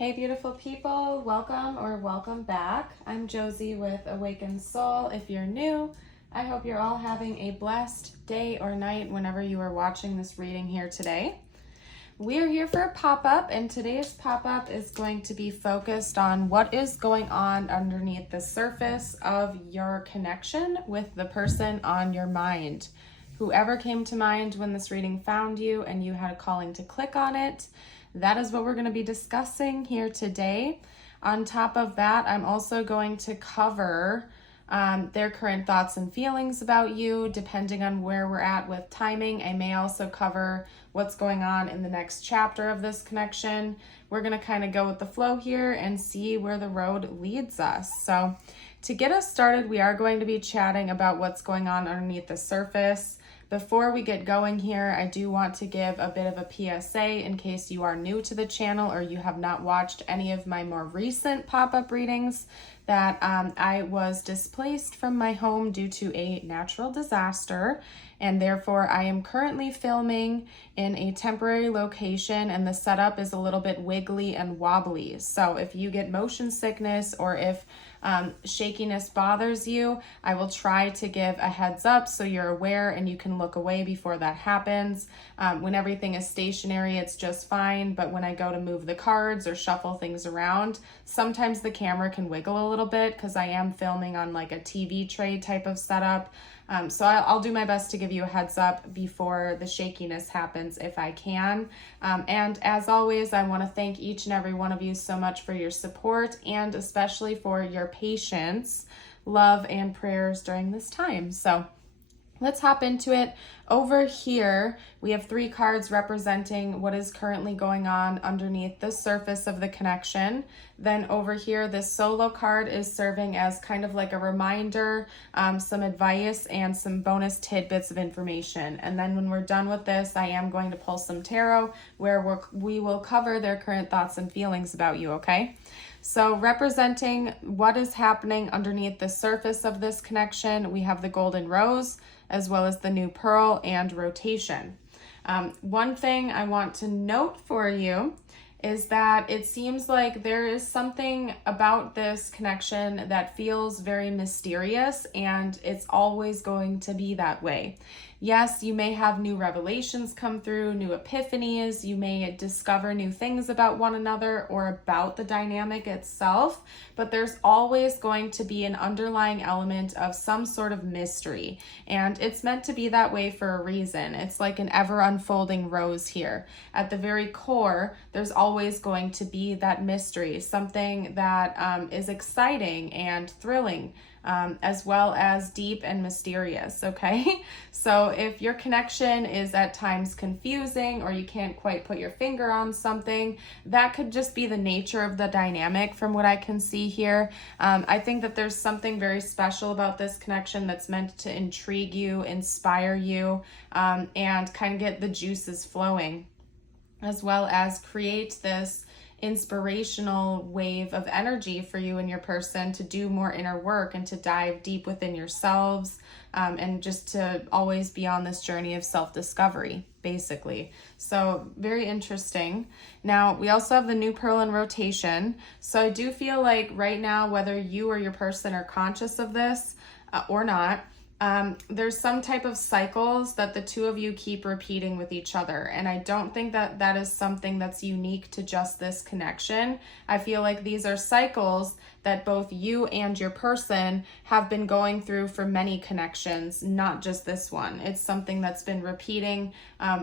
Hey beautiful people, welcome or welcome back. I'm Josie with Awakened Soul. If you're new, I hope you're all having a blessed day or night whenever you are watching this reading here today. We are here for a pop-up, and today's pop-up is going to be focused on what is going on underneath the surface of your connection with the person on your mind. Whoever came to mind when this reading found you and you had a calling to click on it, that is what we're going to be discussing here today. On top of that, I'm also going to cover their current thoughts and feelings about you, depending on where we're at with timing. I may also cover what's going on in the next chapter of this connection. We're going to kind of go with the flow here and see where the road leads us. So to get us started, we are going to be chatting about what's going on underneath the surface. Before we get going here, I do want to give a bit of a PSA in case you are new to the channel or you have not watched any of my more recent pop-up readings, that I was displaced from my home due to a natural disaster, and therefore I am currently filming in a temporary location, and the setup is a little bit wiggly and wobbly. So if you get motion sickness or if shakiness bothers you, I will try to give a heads up so you're aware and you can look away before that happens. When everything is stationary, it's just fine, but when I go to move the cards or shuffle things around, sometimes the camera can wiggle a little bit because I am filming on like a TV tray type of setup. So I'll do my best to give you a heads up before the shakiness happens if I can. And as always, I want to thank each and every one of you so much for your support and especially for your patience, love, and prayers during this time. So let's hop into it. Over here, we have 3 cards representing what is currently going on underneath the surface of the connection. Then over here, this solo card is serving as kind of like a reminder, some advice, and some bonus tidbits of information. And then when we're done with this, I am going to pull some tarot where we will cover their current thoughts and feelings about you, okay? So representing what is happening underneath the surface of this connection, we have the golden rose, as well as the new pearl and rotation. One thing I want to note for you is that it seems like there is something about this connection that feels very mysterious, and it's always going to be that way. Yes, you may have new revelations come through, new epiphanies, you may discover new things about one another or about the dynamic itself, but there's always going to be an underlying element of some sort of mystery, and it's meant to be that way for a reason. It's like an ever unfolding rose here. At the very core, there's always going to be that mystery, something that is exciting and thrilling, as well as deep and mysterious, okay? So if your connection is at times confusing or you can't quite put your finger on something, that could just be the nature of the dynamic from what I can see here. I think that there's something very special about this connection that's meant to intrigue you, inspire you, and kind of get the juices flowing, as well as create this inspirational wave of energy for you and your person to do more inner work and to dive deep within yourselves, and just to always be on this journey of self-discovery, basically. So very interesting. Now, we also have the new pearl in rotation. So I do feel like right now, whether you or your person are conscious of this or not, there's some type of cycles that the two of you keep repeating with each other. And I don't think that that is something that's unique to just this connection. I feel like these are cycles that both you and your person have been going through for many connections, not just this one. It's something that's been repeating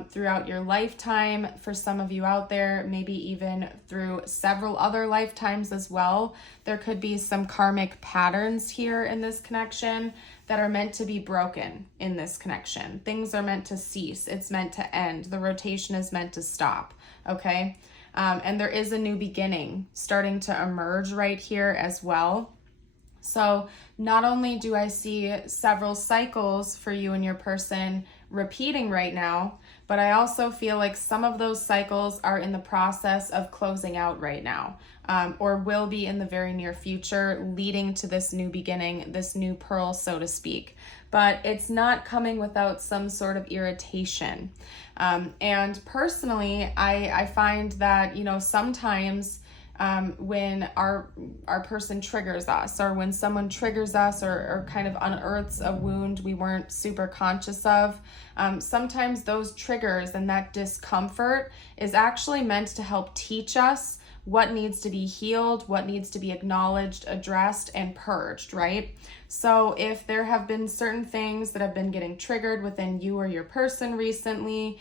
throughout your lifetime. For some of you out there, maybe even through several other lifetimes as well. There could be some karmic patterns here in this connection that are meant to be broken in this connection. Things are meant to cease. It's meant to end. The rotation is meant to stop, okay? And there is a new beginning starting to emerge right here as well. So not only do I see several cycles for you and your person repeating right now, but I also feel like some of those cycles are in the process of closing out right now, or will be in the very near future, leading to this new beginning, this new pearl, so to speak. But it's not coming without some sort of irritation. And personally, I find that, sometimes when our person triggers us, or when someone triggers us or kind of unearths a wound we weren't super conscious of. Sometimes those triggers and that discomfort is actually meant to help teach us what needs to be healed, what needs to be acknowledged, addressed, and purged, right? So if there have been certain things that have been getting triggered within you or your person recently,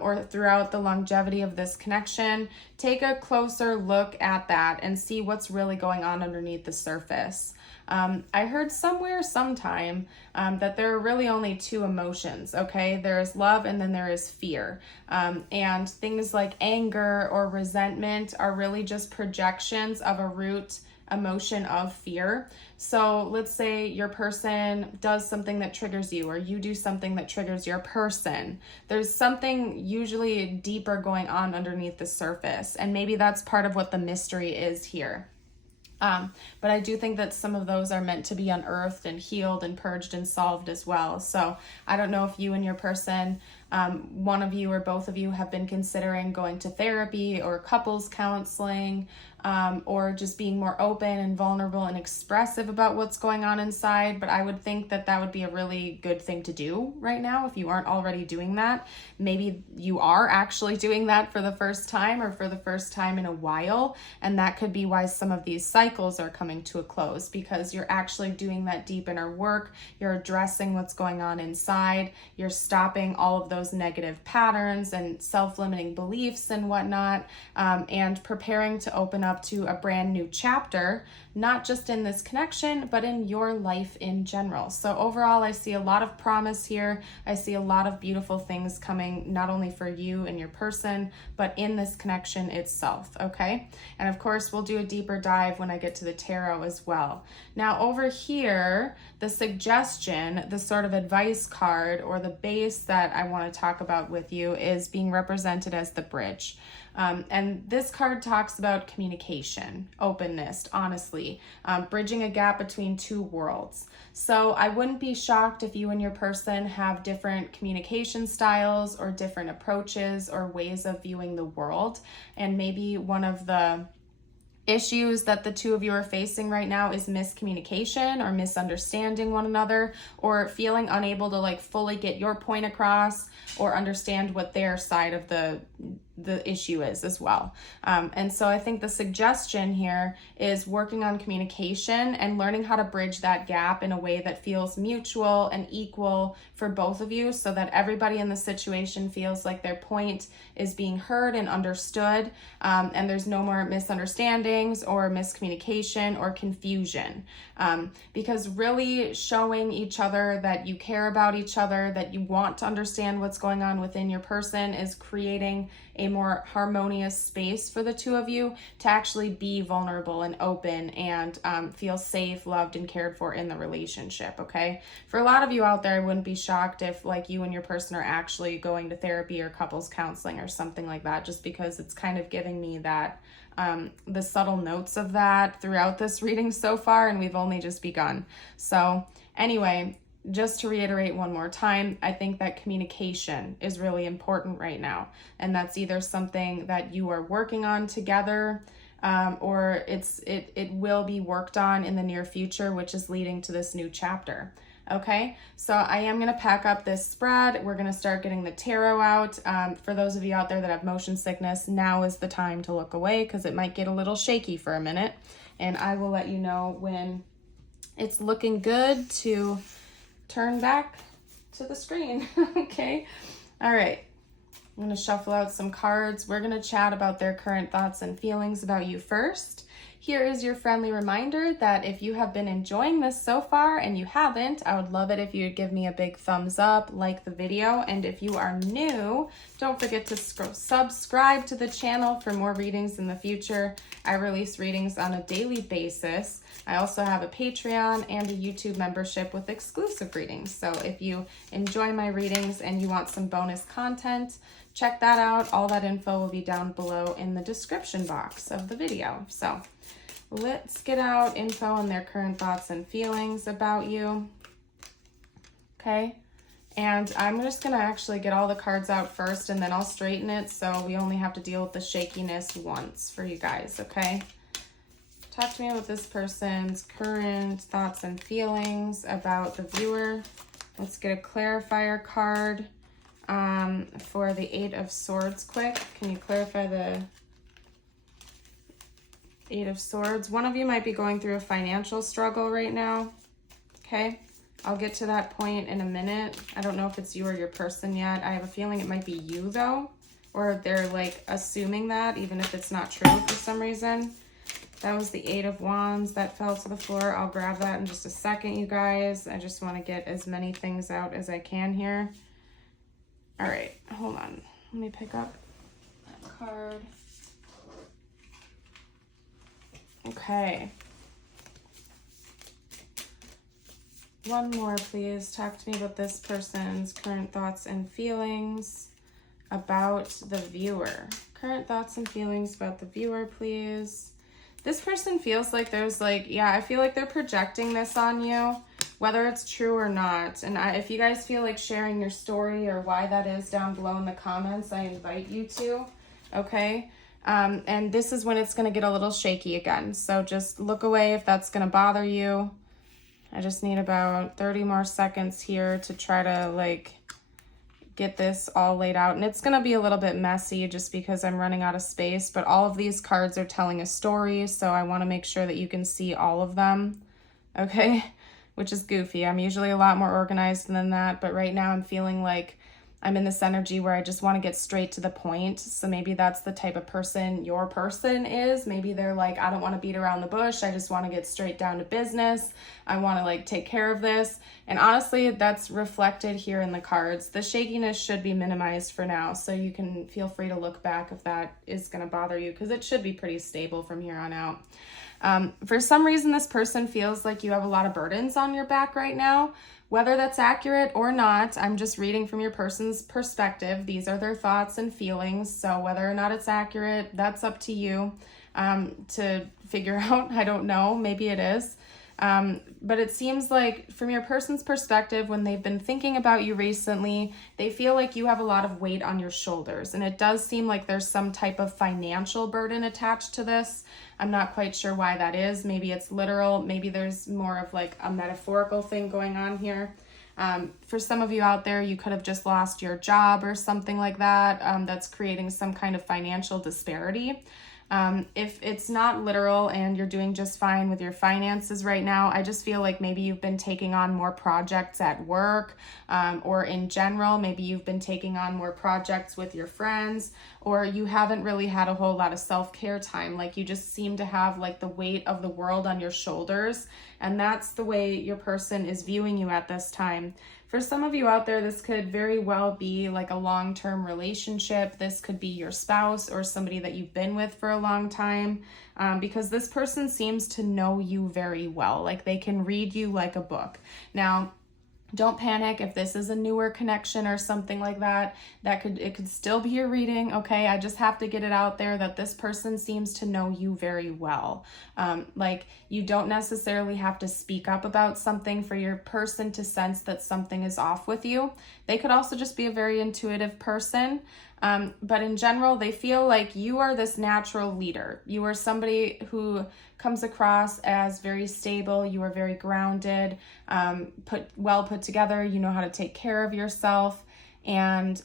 or throughout the longevity of this connection, take a closer look at that and see what's really going on underneath the surface. I heard somewhere sometime that there are really only two emotions, okay? There is love and then there is fear. And things like anger or resentment are really just projections of a root emotion of fear. So let's say your person does something that triggers you, or you do something that triggers your person. There's something usually deeper going on underneath the surface, and maybe that's part of what the mystery is here. But I do think that some of those are meant to be unearthed and healed and purged and solved as well. So I don't know if you and your person, one of you or both of you, have been considering going to therapy or couples counseling, or just being more open and vulnerable and expressive about what's going on inside. But I would think that that would be a really good thing to do right now if you aren't already doing that. Maybe you are actually doing that for the first time, or for the first time in a while, and that could be why some of these cycles are coming to a close, because you're actually doing that deep inner work. You're addressing what's going on inside. You're stopping all of those negative patterns and self-limiting beliefs and whatnot, and preparing to open up to a brand new chapter, not just in this connection, but in your life in general. So overall, I see a lot of promise here. I see a lot of beautiful things coming, not only for you and your person, but in this connection itself, okay? And of course, we'll do a deeper dive when I get to the tarot as well. Now over here, the suggestion, the sort of advice card, or the base that I want to talk about with you, is being represented as the bridge. And this card talks about communication, openness, honestly, bridging a gap between two worlds. So I wouldn't be shocked if you and your person have different communication styles or different approaches or ways of viewing the world. And maybe one of the issues that the two of you are facing right now is miscommunication, or misunderstanding one another, or feeling unable to fully get your point across or understand what their side of the issue is as well. And so I think the suggestion here is working on communication and learning how to bridge that gap in a way that feels mutual and equal for both of you, so that everybody in the situation feels like their point is being heard and understood, and there's no more misunderstandings or miscommunication or confusion. Because really showing each other that you care about each other, that you want to understand what's going on within your person, is creating a more harmonious space for the two of you to actually be vulnerable and open and feel safe, loved, and cared for in the relationship, okay? For a lot of you out there, I wouldn't be shocked if you and your person are actually going to therapy or couples counseling or something like that, just because it's kind of giving me that the subtle notes of that throughout this reading so far, and we've only just begun. So anyway, just to reiterate one more time, I think that communication is really important right now, and that's either something that you are working on together, or it will be worked on in the near future, which is leading to this new chapter. Okay, so I am going to pack up this spread. We're going to start getting the tarot out. For those of you out there that have motion sickness, now is the time to look away, because it might get a little shaky for a minute, and I will let you know when it's looking good to turn back to the screen. Okay, all right, I'm going to shuffle out some cards. We're going to chat about their current thoughts and feelings about you first. Here is your friendly reminder that if you have been enjoying this so far, and you haven't, I would love it if you would give me a big thumbs up, like the video, and if you are new, don't forget to subscribe to the channel for more readings in the future. I release readings on a daily basis. I also have a Patreon and a YouTube membership with exclusive readings. So if you enjoy my readings and you want some bonus content, check that out. All that info will be down below in the description box of the video. So let's get out info on their current thoughts and feelings about you. Okay, and I'm just gonna actually get all the cards out first, and then I'll straighten it so we only have to deal with the shakiness once for you guys, okay? Talk to me about this person's current thoughts and feelings about the viewer. Let's get a clarifier card for the Eight of Swords quick. Can you clarify the Eight of Swords? One of you might be going through a financial struggle right now. Okay, I'll get to that point in a minute. I don't know if it's you or your person yet. I have a feeling it might be you though, or they're like assuming that, even if it's not true for some reason. That was the Eight of Wands that fell to the floor. I'll grab that in just a second, you guys. I just want to get as many things out as I can here. All right, hold on. Let me pick up that card. Okay. One more, please. Talk to me about this person's current thoughts and feelings about the viewer. Current thoughts and feelings about the viewer, please. This person feels like there's like, yeah, I feel like they're projecting this on you, whether it's true or not. And if you guys feel like sharing your story or why that is down below in the comments, I invite you to, okay? And this is when it's going to get a little shaky again. So just look away if that's going to bother you. I just need about 30 more seconds here to try to like get this all laid out. And it's going to be a little bit messy just because I'm running out of space, but all of these cards are telling a story. So I want to make sure that you can see all of them. Okay. Which is goofy. I'm usually a lot more organized than that, but right now I'm feeling like I'm in this energy where I just want to get straight to the point. So maybe that's the type of person your person is. Maybe they're like, I don't want to beat around the bush. I just want to get straight down to business. I want to like take care of this. And honestly, that's reflected here in the cards. The shakiness should be minimized for now. So you can feel free to look back if that is going to bother you, because it should be pretty stable from here on out. For some reason, this person feels like you have a lot of burdens on your back right now. Whether that's accurate or not, I'm just reading from your person's perspective. These are their thoughts and feelings. So whether or not it's accurate, that's up to you to figure out. I don't know. Maybe it is. But it seems like from your person's perspective, when they've been thinking about you recently, they feel like you have a lot of weight on your shoulders. And it does seem like there's some type of financial burden attached to this. I'm not quite sure why that is. Maybe it's literal. Maybe there's more of like a metaphorical thing going on here. For some of you out there, you could have just lost your job or something like that. That's creating some kind of financial disparity. If it's not literal and you're doing just fine with your finances right now, I just feel like maybe you've been taking on more projects at work, or in general, maybe you've been taking on more projects with your friends, or you haven't really had a whole lot of self-care time. Like you just seem to have like the weight of the world on your shoulders. And that's the way your person is viewing you at this time. For some of you out there, this could very well be like a long-term relationship. This could be your spouse or somebody that you've been with for a long time, because this person seems to know you very well. Like they can read you like a book. Now, don't panic if this is a newer connection or something like that. It could still be your reading, okay? I just have to get it out there that this person seems to know you very well. Like you don't necessarily have to speak up about something for your person to sense that something is off with you. They could also just be a very intuitive person. But in general, they feel like you are this natural leader. You are somebody who comes across as very stable. You are very grounded, put together. You know how to take care of yourself. And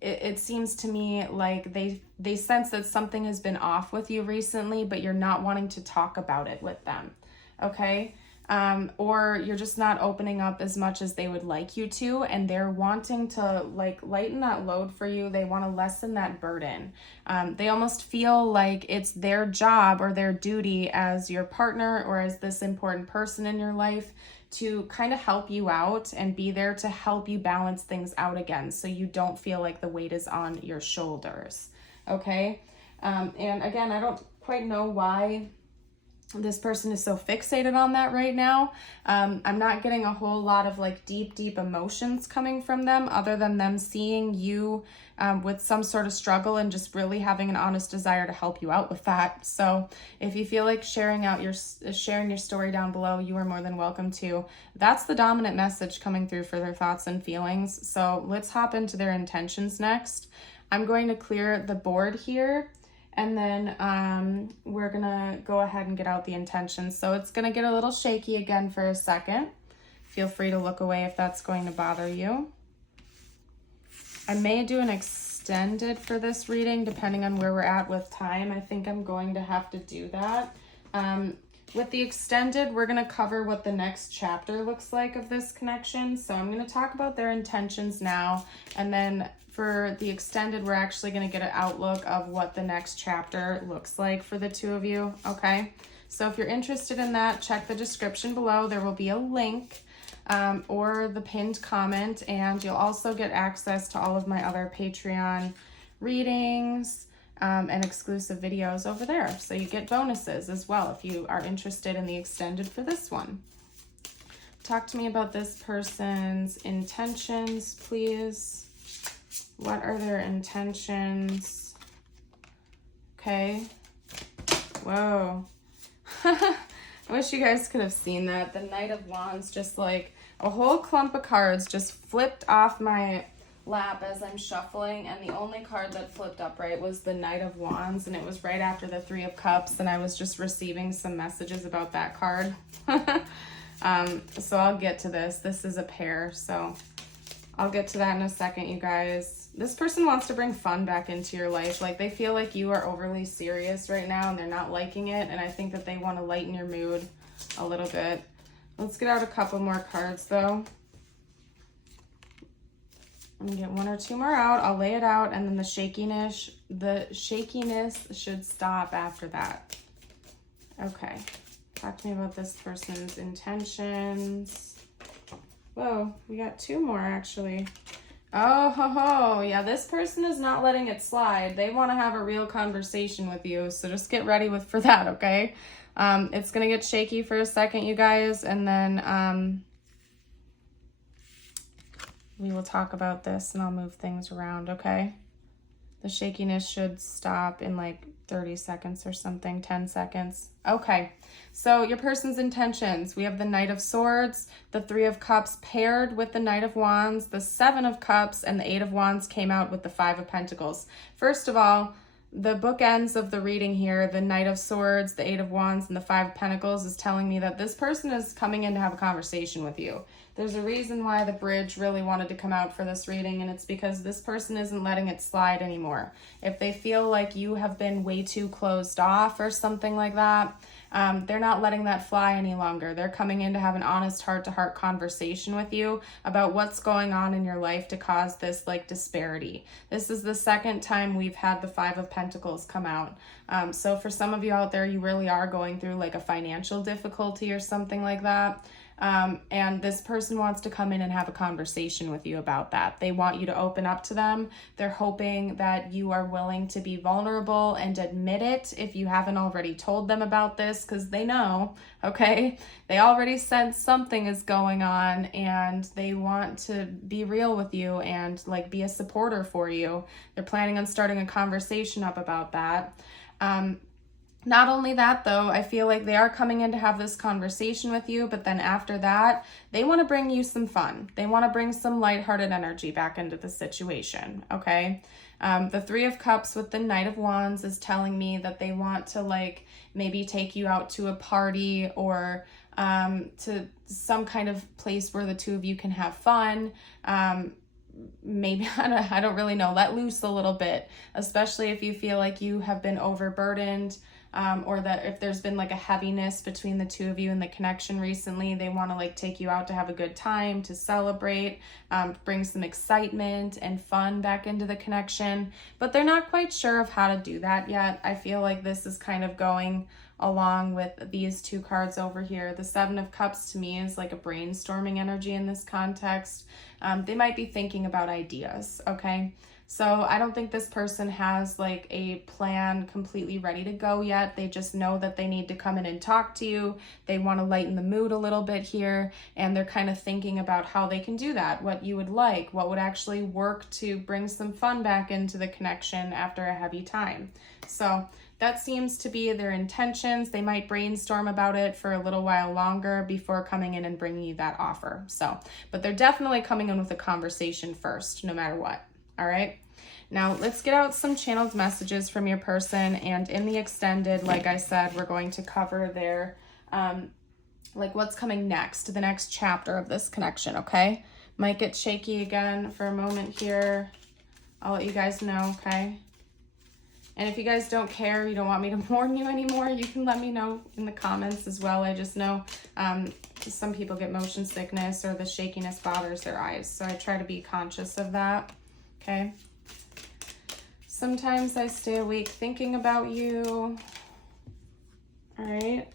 it seems to me like they sense that something has been off with you recently, but you're not wanting to talk about it with them. Okay? Or you're just not opening up as much as they would like you to, and they're wanting to like lighten that load for you. They want to lessen that burden. They almost feel like it's their job or their duty as your partner or as this important person in your life to kind of help you out and be there to help you balance things out again, so you don't feel like the weight is on your shoulders. Okay? And again, I don't quite know why this person is so fixated on that right now. I'm not getting a whole lot of like deep emotions coming from them, other than them seeing you with some sort of struggle and just really having an honest desire to help you out with that. So if you feel like sharing your story down below, you are more than welcome to. That's the dominant message coming through for their thoughts and feelings. So let's hop into their intentions next. I'm going to clear the board here. And then we're going to go ahead and get out the intentions. So it's going to get a little shaky again for a second. Feel free to look away if that's going to bother you. I may do an extended for this reading depending on where we're at with time. I think I'm going to have to do that. With the extended, we're going to cover what the next chapter looks like of this connection. So I'm going to talk about their intentions now. And then for the extended, we're actually going to get an outlook of what the next chapter looks like for the two of you. Okay. So if you're interested in that, check the description below. There will be a link or the pinned comment. And you'll also get access to all of my other Patreon readings and exclusive videos over there. So you get bonuses as well if you are interested in the extended for this one. Talk to me about this person's intentions, please. What are their intentions? Okay. Whoa. I wish you guys could have seen that. The Knight of Wands, just like a whole clump of cards just flipped off my lap as I'm shuffling, and the only card that flipped upright was the Knight of Wands, and it was right after the Three of Cups, and I was just receiving some messages about that card. So I'll get to this. This is a pair, so I'll get to that in a second, you guys. This person wants to bring fun back into your life. Like, they feel like you are overly serious right now and they're not liking it, and I think that they want to lighten your mood a little bit. Let's get out a couple more cards though. I'm gonna get one or two more out. I'll lay it out, and then the shakiness should stop after that. Okay. Talk to me about this person's intentions. Whoa, we got two more actually. Oh, ho, ho. Yeah, this person is not letting it slide. They want to have a real conversation with you, so just get ready for that, okay? It's gonna get shaky for a second, you guys, and then we will talk about this and I'll move things around, okay? The shakiness should stop in like 30 seconds or something, 10 seconds. Okay, so your person's intentions. We have the Knight of Swords, the Three of Cups paired with the Knight of Wands, the Seven of Cups, and the Eight of Wands came out with the Five of Pentacles. First of all, the bookends of the reading here, the Knight of Swords, the Eight of Wands, and the Five of Pentacles is telling me that this person is coming in to have a conversation with you. There's a reason why the bridge really wanted to come out for this reading, and it's because this person isn't letting it slide anymore. If they feel like you have been way too closed off or something like that, they're not letting that fly any longer. They're coming in to have an honest heart-to-heart conversation with you about what's going on in your life to cause this like disparity. This is the second time we've had the Five of Pentacles come out. So for some of you out there, you really are going through like a financial difficulty or something like that. And this person wants to come in and have a conversation with you about that. They want you to open up to them. They're hoping that you are willing to be vulnerable and admit it if you haven't already told them about this, because they know, okay? They already sense something is going on and they want to be real with you and like be a supporter for you. They're planning on starting a conversation up about that. Not only that, though, I feel like they are coming in to have this conversation with you, but then after that, they want to bring you some fun. They want to bring some lighthearted energy back into the situation, okay? The Three of Cups with the Knight of Wands is telling me that they want to, like, maybe take you out to a party or to some kind of place where the two of you can have fun. Maybe, I don't really know, let loose a little bit, especially if you feel like you have been overburdened. Or that if there's been like a heaviness between the two of you in the connection recently, they want to like take you out to have a good time, to celebrate, bring some excitement and fun back into the connection, but they're not quite sure of how to do that yet. I feel like this is kind of going along with these two cards over here. The Seven of Cups to me is like a brainstorming energy in this context. They might be thinking about ideas, okay? So I don't think this person has like a plan completely ready to go yet. They just know that they need to come in and talk to you. They want to lighten the mood a little bit here, and they're kind of thinking about how they can do that, what you would like, what would actually work to bring some fun back into the connection after a heavy time. So that seems to be their intentions. They might brainstorm about it for a little while longer before coming in and bringing you that offer. So, but they're definitely coming in with a conversation first, no matter what. All right. Now let's get out some channeled messages from your person, and in the extended, like I said, we're going to cover their, like what's coming next, the next chapter of this connection, okay? Might get shaky again for a moment here. I'll let you guys know, okay? And if you guys don't care, you don't want me to warn you anymore, you can let me know in the comments as well. I just know some people get motion sickness or the shakiness bothers their eyes, so I try to be conscious of that, okay? Sometimes I stay awake thinking about you. All right.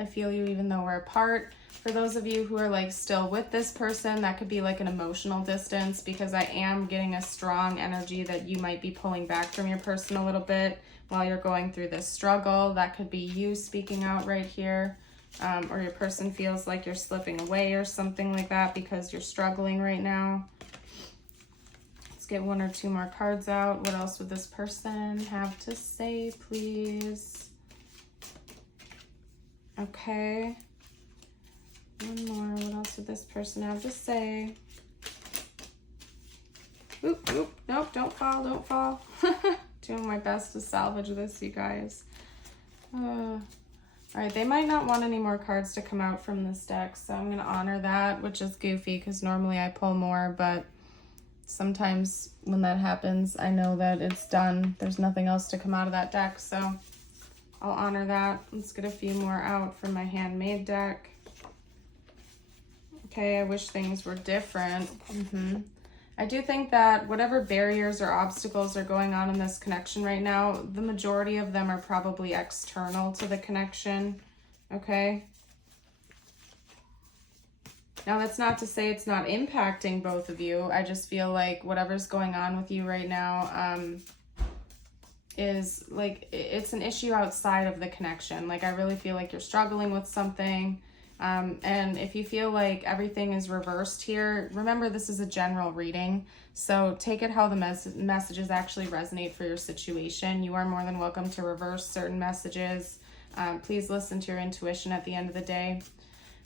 I feel you even though we're apart. For those of you who are like still with this person, that could be like an emotional distance, because I am getting a strong energy that you might be pulling back from your person a little bit while you're going through this struggle. That could be you speaking out right here, or your person feels like you're slipping away or something like that because you're struggling right now. Get 1 or 2 more cards out. What else would this person have to say, please? Okay. One more. What else would this person have to say? Oop, oop. Nope, don't fall, don't fall. Doing my best to salvage this, you guys. All right, they might not want any more cards to come out from this deck, so I'm going to honor that, which is goofy because normally I pull more, but sometimes when that happens, I know that it's done. There's nothing else to come out of that deck, so I'll honor that. Let's get a few more out from my handmade deck. Okay, I wish things were different. I do think that whatever barriers or obstacles are going on in this connection right now, the majority of them are probably external to the connection, okay? Now, that's not to say it's not impacting both of you. I just feel like whatever's going on with you right now is like, it's an issue outside of the connection. Like, I really feel like you're struggling with something. And if you feel like everything is reversed here, remember this is a general reading. So take it how the messages actually resonate for your situation. You are more than welcome to reverse certain messages. Please listen to your intuition at the end of the day.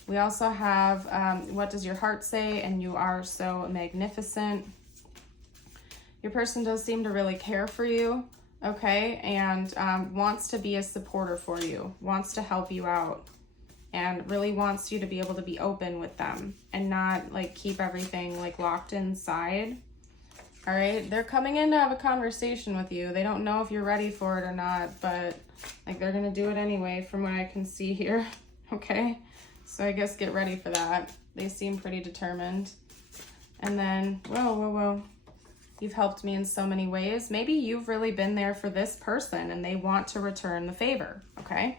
We also have, what does your heart say? And you are so magnificent. Your person does seem to really care for you, okay? And wants to be a supporter for you, wants to help you out, and really wants you to be able to be open with them and not like keep everything like locked inside. All right, they're coming in to have a conversation with you. They don't know if you're ready for it or not, but like they're gonna do it anyway from what I can see here, okay? So I guess get ready for that. They seem pretty determined. And then, whoa. You've helped me in so many ways. Maybe you've really been there for this person and they want to return the favor, okay?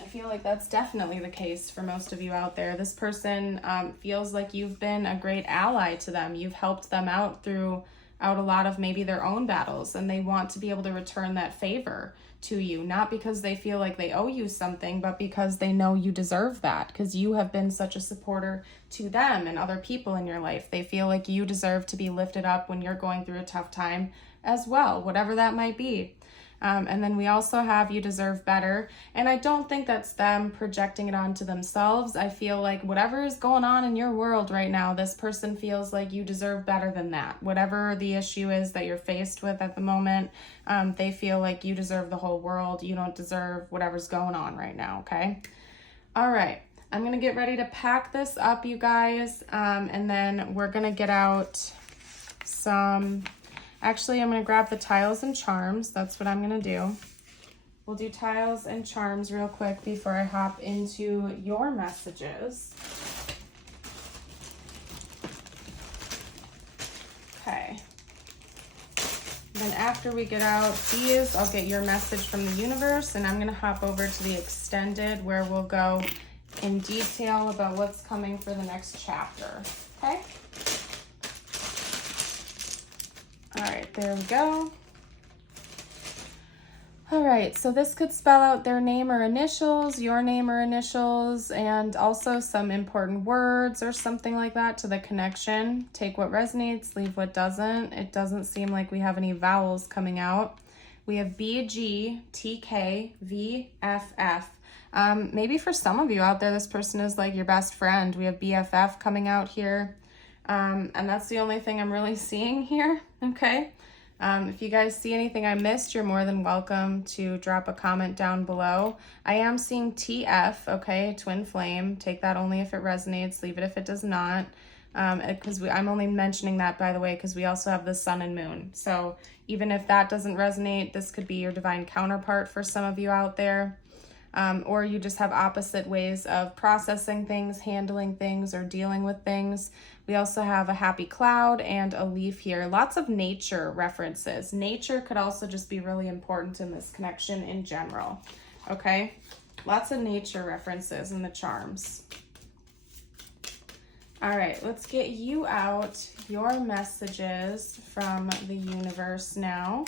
I feel like that's definitely the case for most of you out there. This person feels like you've been a great ally to them. You've helped them out throughout a lot of maybe their own battles, and they want to be able to return that favor to you, not because they feel like they owe you something, but because they know you deserve that, because you have been such a supporter to them and other people in your life. They feel like you deserve to be lifted up when you're going through a tough time as well, whatever that might be. And then we also have you deserve better. And I don't think that's them projecting it onto themselves. I feel like whatever is going on in your world right now, this person feels like you deserve better than that. Whatever the issue is that you're faced with at the moment, they feel like you deserve the whole world. You don't deserve whatever's going on right now, okay? All right. I'm going to get ready to pack this up, you guys. And then we're going to get out some... Actually, I'm going to grab the tiles and charms. That's what I'm going to do. We'll do tiles and charms real quick before I hop into your messages. Okay. Then after we get out these, I'll get your message from the universe, and I'm going to hop over to the extended where we'll go in detail about what's coming for the next chapter. Okay? All right, there we go. All right, so this could spell out their name or initials, your name or initials, and also some important words or something like that to the connection. Take what resonates, leave what doesn't. It doesn't seem like we have any vowels coming out. We have B, G, T, K, V, F, F. Maybe for some of you out there, this person is like your best friend. We have BFF coming out here. And that's the only thing I'm really seeing here, okay? If you guys see anything I missed, you're more than welcome to drop a comment down below. I am seeing TF, okay, twin flame. Take that only if it resonates, leave it if it does not. Because I'm only mentioning that, by the way, because we also have the sun and moon. So even if that doesn't resonate, this could be your divine counterpart for some of you out there. Or you just have opposite ways of processing things, handling things, or dealing with things. We also have a happy cloud and a leaf here. Lots of nature references. Nature could also just be really important in this connection in general, okay? Lots of nature references in the charms. All right, let's get you out your messages from the universe now.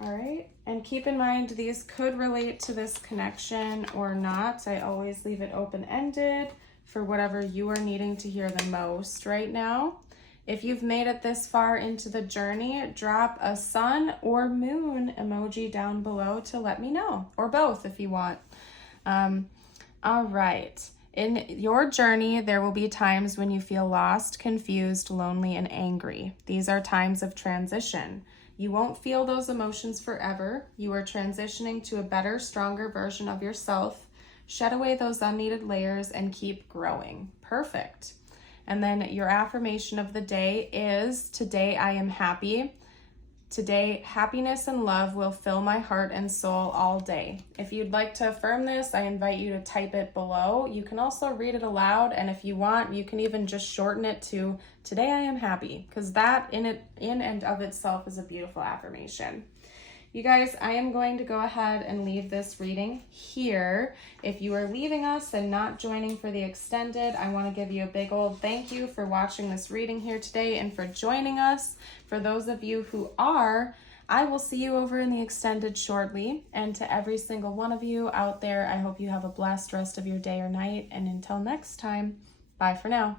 All right, and keep in mind these could relate to this connection or not. I always leave it open-ended for whatever you are needing to hear the most right now. If you've made it this far into the journey, drop a sun or moon emoji down below to let me know, or both if you want. All right. In your journey, there will be times when you feel lost, confused, lonely, and angry. These are times of transition. You won't feel those emotions forever. You are transitioning to a better, stronger version of yourself. Shed away those unneeded layers and keep growing. Perfect. And then your affirmation of the day is, today I am happy. Today, happiness and love will fill my heart and soul all day. If you'd like to affirm this, I invite you to type it below. You can also read it aloud, and if you want, you can even just shorten it to, today I am happy, because that in and of itself is a beautiful affirmation. You guys, I am going to go ahead and leave this reading here. If you are leaving us and not joining for the extended, I want to give you a big old thank you for watching this reading here today and for joining us. For those of you who are, I will see you over in the extended shortly. And to every single one of you out there, I hope you have a blessed rest of your day or night. And until next time, bye for now.